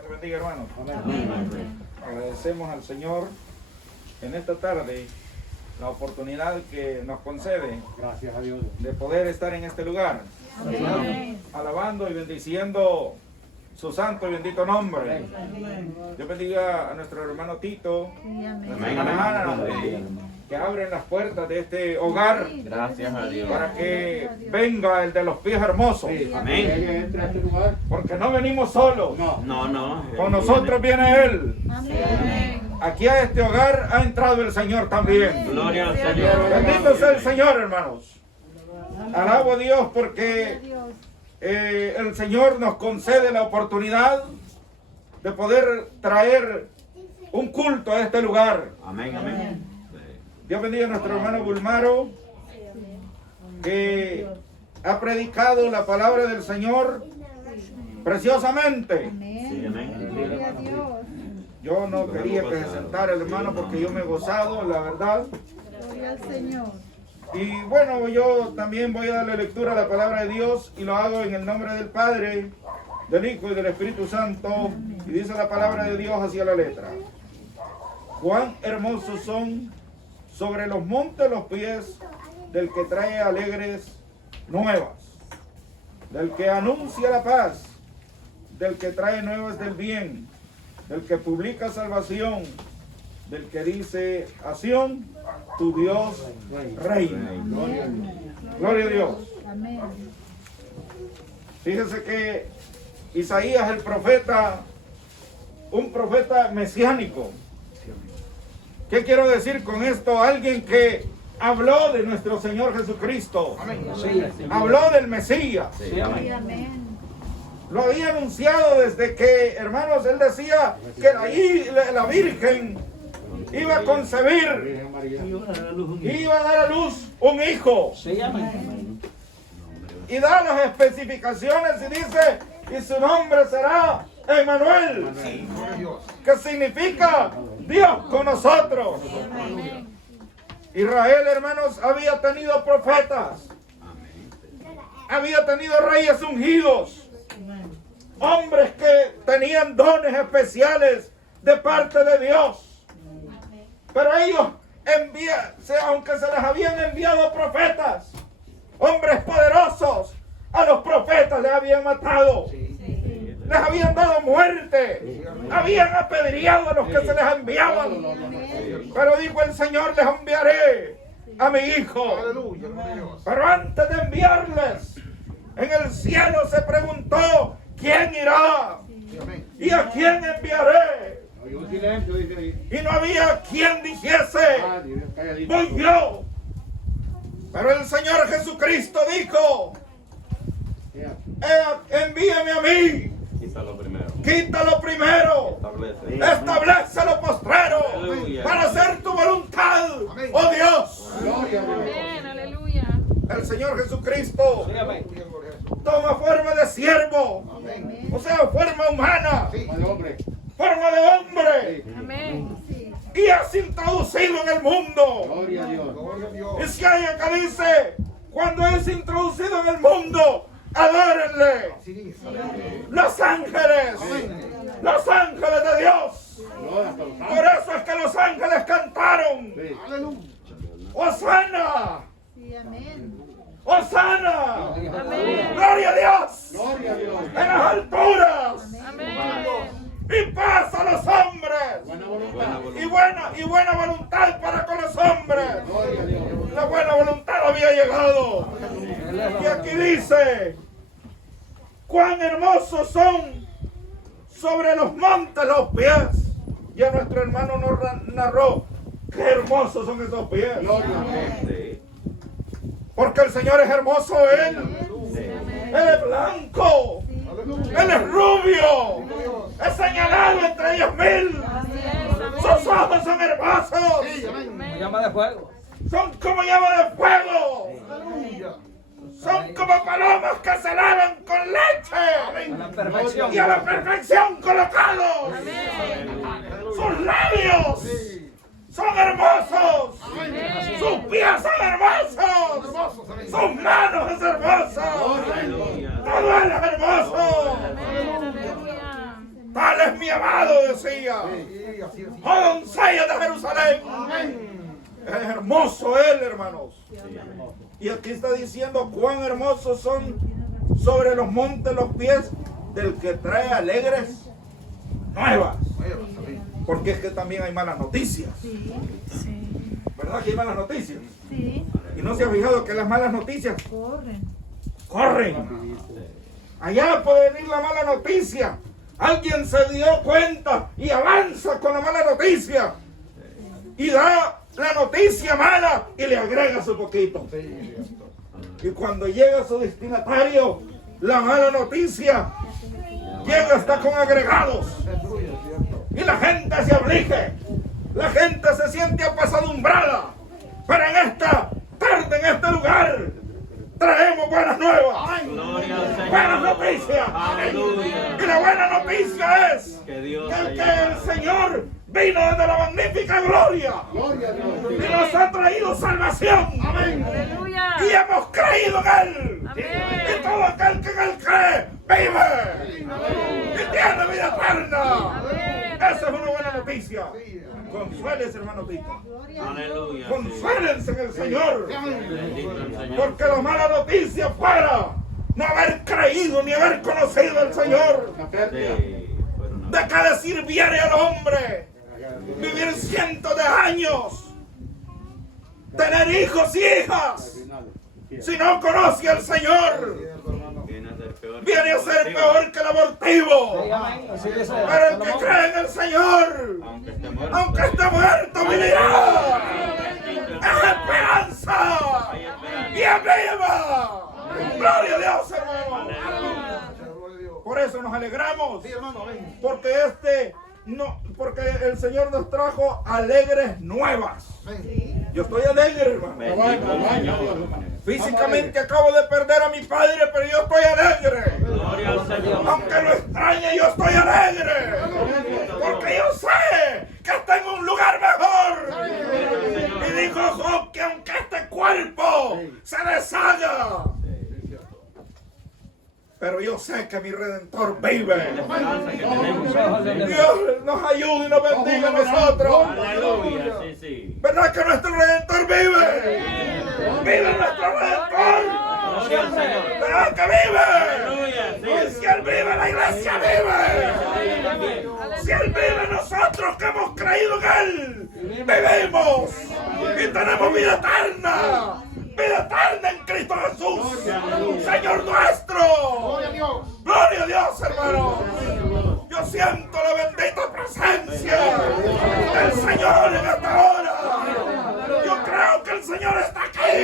Dios le bendiga, hermanos. Amén. Agradecemos al Señor en esta tarde la oportunidad que nos concede. Gracias a Dios. De poder estar en este lugar. Amén. Alabando y bendiciendo su santo y bendito nombre. Dios bendiga a nuestro hermano Tito, nuestra hermana, que abren las puertas de este hogar. Gracias a Dios. Para que venga el de los pies hermosos. Sí, Amén. que ella entre a este lugar. Porque no venimos solos. No. Con nosotros viene Él. Amén. Aquí a este hogar ha entrado el Señor también. Gloria al Señor. Bendito sea el Señor, hermanos. Alabo a Dios porque el Señor nos concede la oportunidad de poder traer un culto a este lugar. Amén, amén. Dios bendiga a nuestro hermano Bulmaro, que ha predicado la palabra del Señor preciosamente. Sí, amén. Gloria a Dios. Yo no quería que se sentara el hermano porque yo me he gozado, la verdad. Gloria al Señor. Y bueno, yo también voy a darle lectura a la palabra de Dios y lo hago en el nombre del Padre, del Hijo y del Espíritu Santo. Y dice la palabra de Dios hacia la letra. Cuán hermosos son sobre los montes los pies del que trae alegres nuevas, del que anuncia la paz, del que trae nuevas del bien, del que publica salvación, del que dice a Sión, tu Dios reina. Gloria a Dios. Amén. Fíjese que Isaías el profeta, un profeta mesiánico. ¿Qué quiero decir con esto? Alguien que habló de nuestro Señor Jesucristo. Habló del Mesías. Sí, amén. Amén. Lo había anunciado desde que, hermanos, él decía que la Virgen iba a concebir, Virgen María. iba a dar a luz un hijo. Y da las especificaciones y dice, y su nombre será Emmanuel, que significa Dios con nosotros. Amén. Israel, hermanos, había tenido profetas, había tenido reyes ungidos, hombres que tenían dones especiales de parte de Dios. Pero ellos, aunque se les habían enviado profetas, hombres poderosos, a los profetas les habían matado, les habían dado muerte, habían apedreado a los que se les enviaban. Pero dijo el Señor, les enviaré a mi hijo. Pero antes de enviarles, en el cielo se preguntó, ¿quién irá? ¿Y a quién enviaré? Y no había quien dijese, voy yo. Pero el Señor Jesucristo dijo, envíame a mí. Quita lo primero. Establece lo postrero. Aleluya. Para hacer tu voluntad, oh Dios. Amén. Aleluya. El Señor Jesucristo toma forma de siervo, o sea, forma humana, forma de hombre, Amén. y es introducido en el mundo. Gloria a Dios. Y si hay acá dice, cuando es introducido en el mundo, adórenle. Los ángeles de Dios. Por eso es que los ángeles cantaron, Hosana, Sí, amén. Hosana, Amén. gloria a Dios Gloria a Dios. en las alturas, Amén. y paz a los hombres, Buena voluntad. y buena voluntad para con los hombres. Gloria a Dios. La buena voluntad había llegado. Y aquí dice, cuán hermosos son sobre los montes los pies. Ya nuestro hermano nos narró qué hermosos son esos pies. Gloria a Dios. Porque el Señor es hermoso, Él es blanco, Él es rubio, es señalado entre ellos mil. Sus ojos son hermosos, Llama de fuego. son como llama de fuego, son como palomas que se lavan con A la leche perfección. y a la perfección colocados. Sus labios son hermosos, sus pies son hermosos, sus manos es hermosa, todo Él es hermoso. Tal es mi amado, decía. Oh, doncella de Jerusalén. Es hermoso él, hermanos. Y aquí está diciendo cuán hermosos son sobre los montes los pies del que trae alegres nuevas. Porque es que también hay malas noticias. ¿Verdad que hay malas noticias? Sí. Y no se ha fijado que las malas noticias corren. Allá puede venir la mala noticia. Alguien se dio cuenta y avanza con la mala noticia. Y da la noticia mala y le agrega su poquito. Y cuando llega a su destinatario, la mala noticia llega hasta con agregados. Y la gente se aflige. La gente se siente apesadumbrada. Pero en esta tarde, en este lugar, traemos buenas nuevas. Gloria al Señor. Buenas noticias. Aleluya. Y la buena noticia es Que Dios que haya el Señor vino desde la magnífica gloria y nos ha traído salvación. Aleluya. Y hemos creído en Él. Amén. Y todo aquel que en Él cree, vive. Y tiene vida eterna. Amén. Esa es una buena noticia. Consuélense, hermano Tito. Aleluya. Consuélense en el Señor. Bendito el Señor. Porque la mala noticia fuera no haber creído ni haber conocido al Señor. Sí, fueron ¿De qué le sirviere al hombre vivir cientos de años, tener hijos y hijas, si no conoce al Señor? Viene a ser peor que el abortivo. Pero el que cree en el Señor, aunque esté muerto, vivirá. ¡Es esperanza! ¡Y es viva! ¡Gloria a Dios, hermano! Por eso nos alegramos. Porque el Señor nos trajo alegres nuevas. Yo estoy alegre, hermano. Bendito el Señor. Físicamente acabo de perder a mi padre, pero yo estoy alegre. Gloria al Señor. Aunque lo extrañe, yo estoy alegre. Porque yo sé que está en un lugar mejor. Y dijo Job que aunque este cuerpo se deshaga, pero yo sé que mi Redentor vive. Dios nos ayude y nos bendiga a nosotros. Aleluya. Sí, sí. ¿Verdad que nuestro Redentor vive? ¡Vive nuestro Redentor! Gloria al Señor. ¡Verdad que vive! Aleluya. Y si Él vive, la iglesia vive. Si Él vive, nosotros que hemos creído en Él, vivimos y tenemos vida eterna. Vida eterna en Cristo Jesús, Señor nuestro. Gloria a Dios, hermano. Yo siento la bendita presencia del Señor en esta hora. Yo creo que el Señor está aquí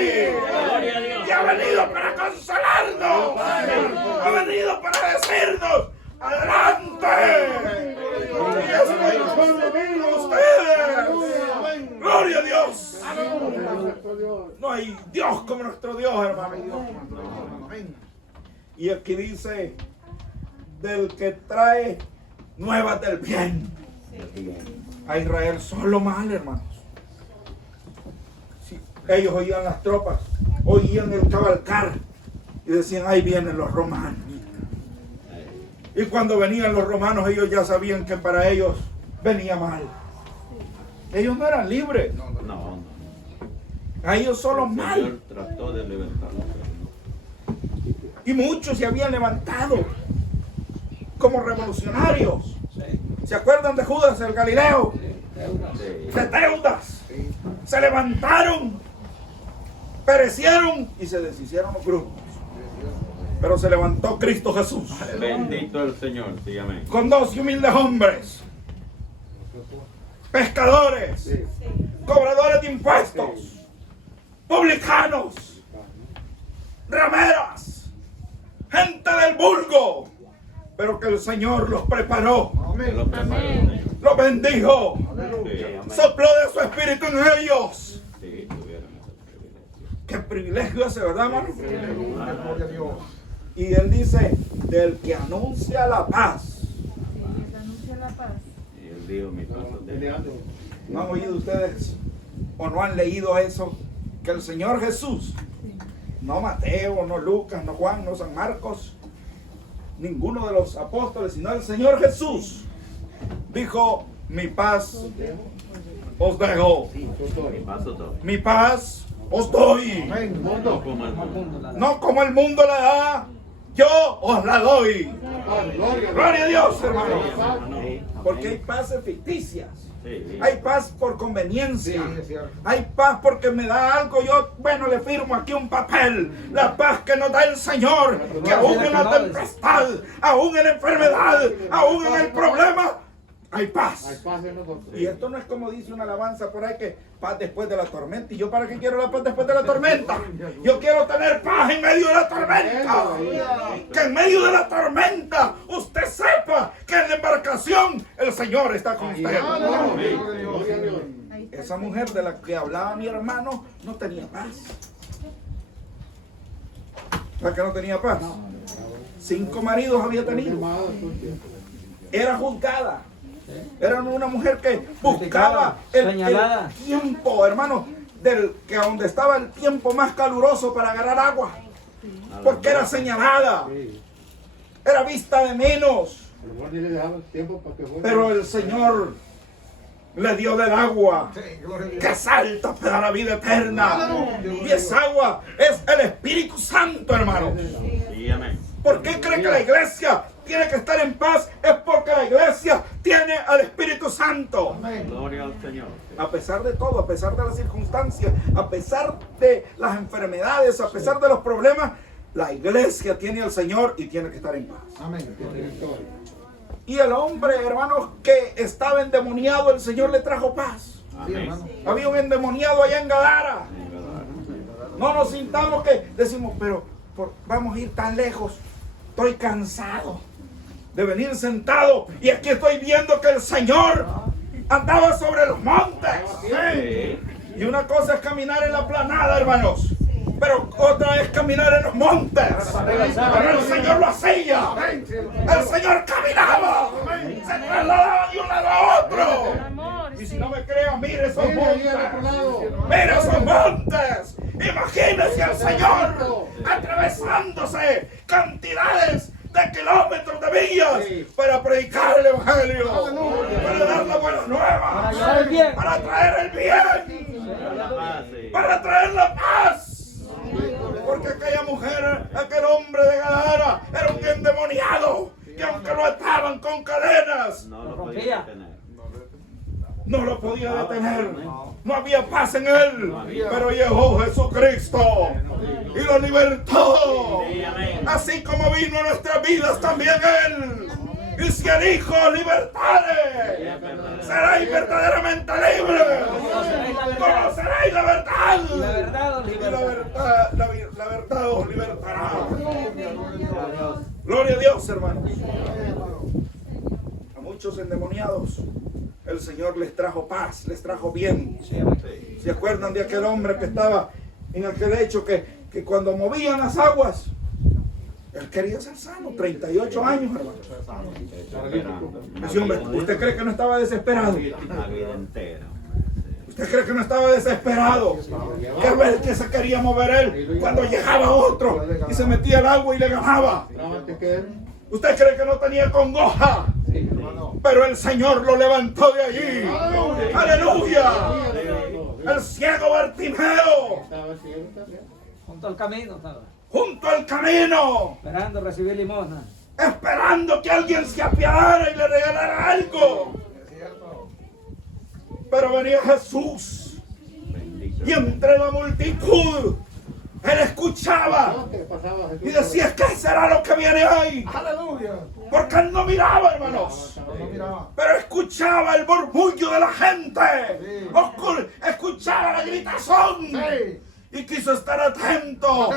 y ha venido para consolarnos. Ha venido para decirnos: adelante. Y estoy con ustedes. Gloria a Dios. No hay Dios como nuestro Dios, hermano. Y aquí dice: del que trae nuevas del bien. A Israel solo mal, hermanos. Sí, ellos oían las tropas, oían el cabalcar y decían: ahí vienen los romanos. Y cuando venían los romanos, ellos ya sabían que para ellos venía mal. Ellos no eran libres. No. A ellos solo El mal. Señor trató de levantarlos. Y muchos se habían levantado como revolucionarios. ¿Se acuerdan de Judas el Galileo? De Teudas. Se levantaron, perecieron y se deshicieron los grupos. Pero se levantó Cristo Jesús Bendito el Señor. Sí, amén. con 2 humildes hombres, pescadores, cobradores de impuestos, publicanos, rameras, gente del vulgo, pero que el Señor los preparó, Que los prepare el Señor. los bendijo, Sí, amén. sopló de su espíritu en ellos. Sí, tuvieron ese privilegio. Qué privilegio ese, ¿verdad, hermano? Y él dice: del que anuncia la paz. Y él dijo: mi paso te ¿No han oído ustedes o no han leído eso? Que el Señor Jesús, no Mateo, no Lucas, no Juan, no San Marcos, ninguno de los apóstoles, sino el Señor Jesús dijo: mi paz os dejo, Mi paso todo. mi paz os doy. No como el mundo. No como el mundo la da, yo os la doy. Gloria a Dios, hermano. Porque hay paces ficticias. Sí. Hay paz por conveniencia. Hay paz porque me da algo. Yo, bueno, le firmo aquí un papel. La paz que nos da el Señor. Que aún en la tempestad, aún en la enfermedad, aún en el problema, hay paz. Y esto no es como dice una alabanza por ahí, que paz después de la tormenta. ¿Y yo para qué quiero la paz después de la tormenta? Yo quiero tener paz en medio de la tormenta. Que en medio de la tormenta usted sepa que en la embarcación el Señor está con usted. Esa mujer de la que hablaba mi hermano no tenía paz. ¿La que no tenía paz? 5 maridos había tenido. Era juzgada. Era una mujer que buscaba el tiempo, hermano, que donde estaba el tiempo más caluroso para agarrar agua. Porque era señalada. Era vista de menos. Pero el Señor le dio del agua que salta para la vida eterna. Y esa agua es el Espíritu Santo, hermano. Sí, amén. ¿Por qué cree que la iglesia tiene que estar en paz? Es porque la iglesia tiene al Espíritu Santo. Gloria al Señor. A pesar de todo, a pesar de las circunstancias, a pesar de las enfermedades, a pesar de los problemas, la iglesia tiene al Señor y tiene que estar en paz. Y el hombre, hermanos, que estaba endemoniado, el Señor le trajo paz. Amén. Había un endemoniado allá en Gadara. No nos sintamos que decimos, pero vamos a ir tan lejos. Estoy cansado de venir sentado y aquí estoy viendo que el Señor andaba sobre los montes. Sí. Y una cosa es caminar en la planada, hermanos, pero otra es caminar en los montes. Pero el Señor lo hacía. El Señor caminaba. Se trasladaba de un lado a otro. Amor, Y si sí. no me crean, mire esos montes. Mire esos montes. Imagínese al Señor atravesándose cantidades de kilómetros de millas para predicar el Evangelio, para dar la buena nueva, para traer el bien, para traer la paz. Porque aquella mujer, aquel hombre de Gadara, era un endemoniado que aunque lo ataban con cadenas, No lo podía detener. no lo podía detener. No había paz en él. Pero llegó Jesucristo y lo libertó. Sí, amén. Así como vino a nuestras vidas también él. Y si el Hijo libertare, seréis verdaderamente libres. Conoceréis la verdad. Y la verdad os libertará. Gloria a Dios, hermanos. A muchos endemoniados el Señor les trajo paz, les trajo bien. ¿Se acuerdan de aquel hombre que estaba en aquel hecho que cuando movían las aguas, él quería ser sano? 38 años, hermano. Ese hombre, ¿usted cree que no estaba desesperado? La vida entera. ¿Usted cree que no estaba desesperado? Que ver que se quería mover él cuando llegaba otro y se metía al agua y le ganaba. ¿Usted cree que no tenía congoja? Pero el Señor lo levantó de allí. ¡Aleluya! El ciego Bartimeo, Junto al camino estaba, junto al camino, esperando recibir limosna. esperando que alguien se apiadara y le regalara algo. Pero venía Jesús y entre la multitud él escuchaba y decía, ¿qué será lo que viene ahí? Porque él no miraba, hermanos, pero escuchaba el murmullo de la gente, escuchaba la gritación y quiso estar atento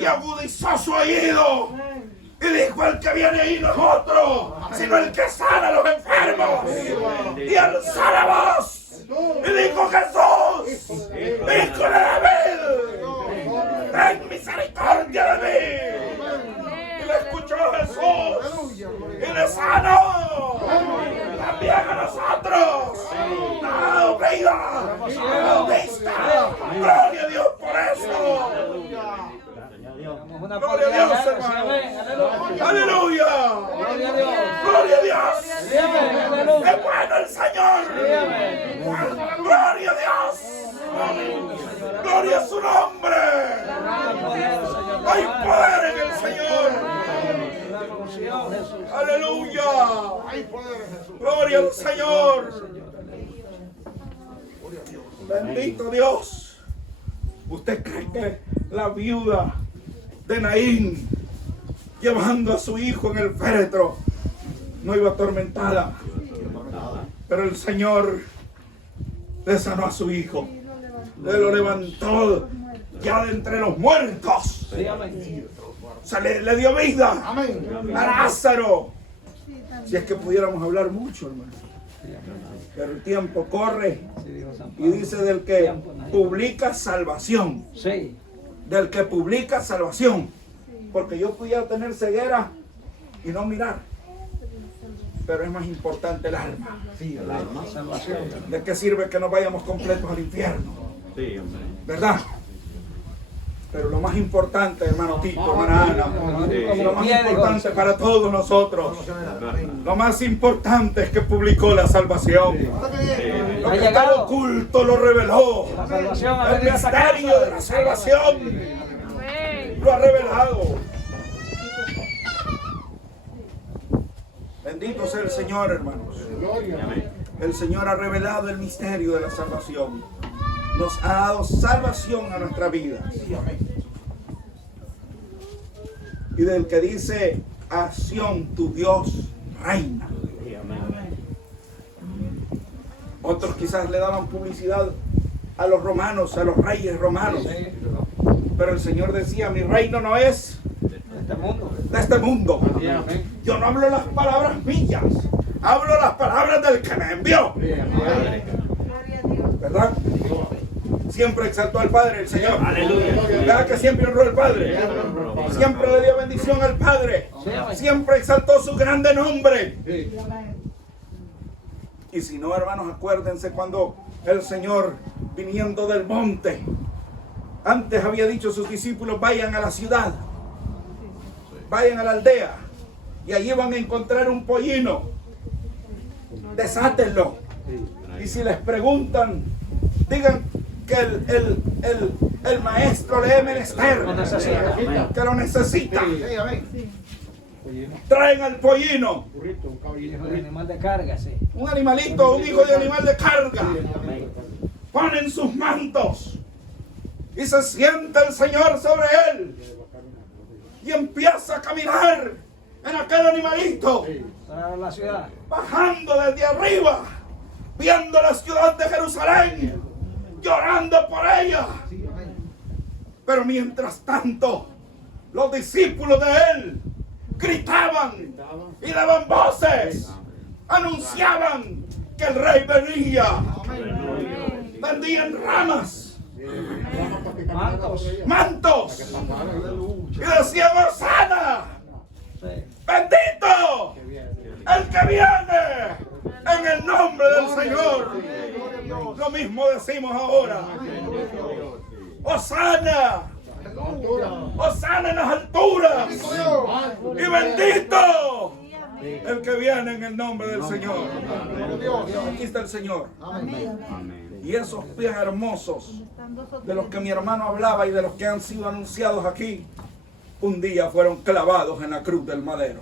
y agudizó su oído y dijo, el que viene ahí no es otro, sino el que sana a los enfermos. Y alzó la voz y dijo, Jesús, hijo de David, ten misericordia de mí. Y le escuchó Jesús y le sanó. También a nosotros. ¡No, vida! ¡No, vista! ¡Gloria a Dios por eso! ¡Gloria a Dios, hermano! ¡Aleluya! bueno el Señor! ¡Gloria a Dios! ¡Gloria a su nombre! ¡Hay poder en el Señor! ¡Aleluya! ¡Gloria al Señor! ¡Bendito Dios! ¿Usted cree que la viuda de Naín, llevando a su hijo en el féretro, no iba atormentada? Pero el Señor le sanó a su hijo, le lo levantó ya de entre los muertos. O sea, le dio vida a Lázaro. Si es que pudiéramos hablar mucho, hermano. Pero el tiempo corre y dice del que publica salvación. Del que publica salvación. Porque yo pudiera tener ceguera y no mirar. Pero es más importante el alma. El alma. ¿De qué sirve que no vayamos completos al infierno? Sí, hombre. ¿Verdad? Pero lo más importante, hermano Tito, hermana Ana, lo más importante para todos nosotros, lo más importante es que publicó la salvación. Lo que estaba oculto lo reveló. El misterio de la salvación lo ha revelado. Bendito sea el Señor, hermanos. El Señor ha revelado el misterio de la salvación. Nos ha dado salvación a nuestra vida. Y del que dice, a Sión tu Dios reina. Otros quizás le daban publicidad a los romanos, a los reyes romanos. Pero el Señor decía, mi reino no es de este mundo. Yo no hablo las palabras mías, hablo las palabras del que me envió. ¿Verdad? Siempre exaltó al Padre el Señor. Aleluya. ¿Verdad que siempre honró al Padre? Siempre le dio bendición al Padre. Siempre exaltó su grande nombre. Y si no, hermanos, acuérdense cuando el Señor, viniendo del monte, antes había dicho a sus discípulos, vayan a la ciudad, vayan a la aldea, y allí van a encontrar un pollino, desátenlo. Y si les preguntan, digan que el maestro le es menester, que lo necesita. Traen al pollino, Un animal de carga, sí. un animalito, un hijo de animal de carga. Ponen sus mantos y se sienta el Señor sobre él y empieza a caminar en aquel animalito, Para la ciudad. bajando desde arriba, viendo la ciudad de Jerusalén, llorando por ella. Pero mientras tanto, los discípulos de él gritaban y daban voces, anunciaban que el rey venía. Vendían ramas, mantos, y decían, Hosana, bendito el que viene en el nombre del Señor. Lo mismo decimos ahora. Hosana, Hosana en las alturas, y bendito el que viene en el nombre del Señor. Aquí está el Señor. Y esos pies hermosos de los que mi hermano hablaba y de los que han sido anunciados aquí, un día fueron clavados en la cruz del madero.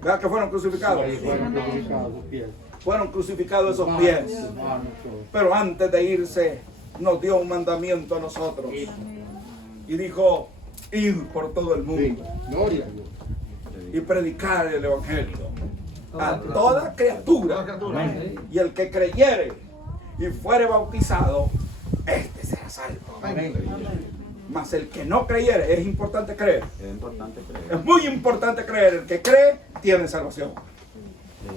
¿Verdad que fueron crucificados? Fueron crucificados esos pies. Pero antes de irse, nos dio un mandamiento a nosotros. Y dijo, ir por todo el mundo y predicar el evangelio a toda criatura. Y el que creyere y fuere bautizado, este será salvo. Mas el que no creyere, es importante creer. Es importante creer. Es muy importante creer. El que cree tiene salvación.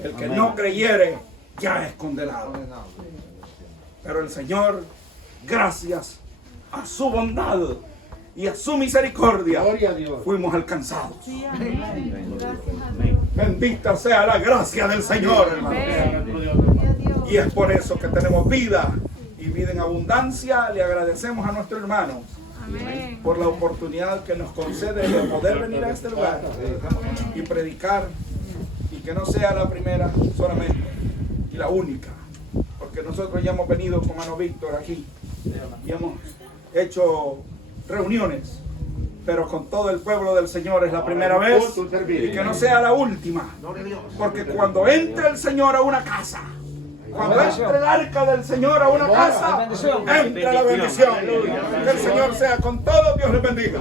El que no creyere ya es condenado. Pero el Señor, gracias a su bondad y a su misericordia, fuimos alcanzados. Bendita sea la gracia del Señor, hermano. Y es por eso que tenemos vida y vida en abundancia. Le agradecemos a nuestro hermano por la oportunidad que nos concede de poder venir a este lugar y predicar, y que no sea la primera solamente, y la única. Porque nosotros ya hemos venido con hermano Víctor aquí y hemos hecho reuniones, pero con todo el pueblo del Señor es la primera vez y que no sea la última. Porque cuando entre el Señor a una casa, cuando entre el arca del Señor a una casa, entra la bendición. Que el Señor sea con todos. Dios les bendiga.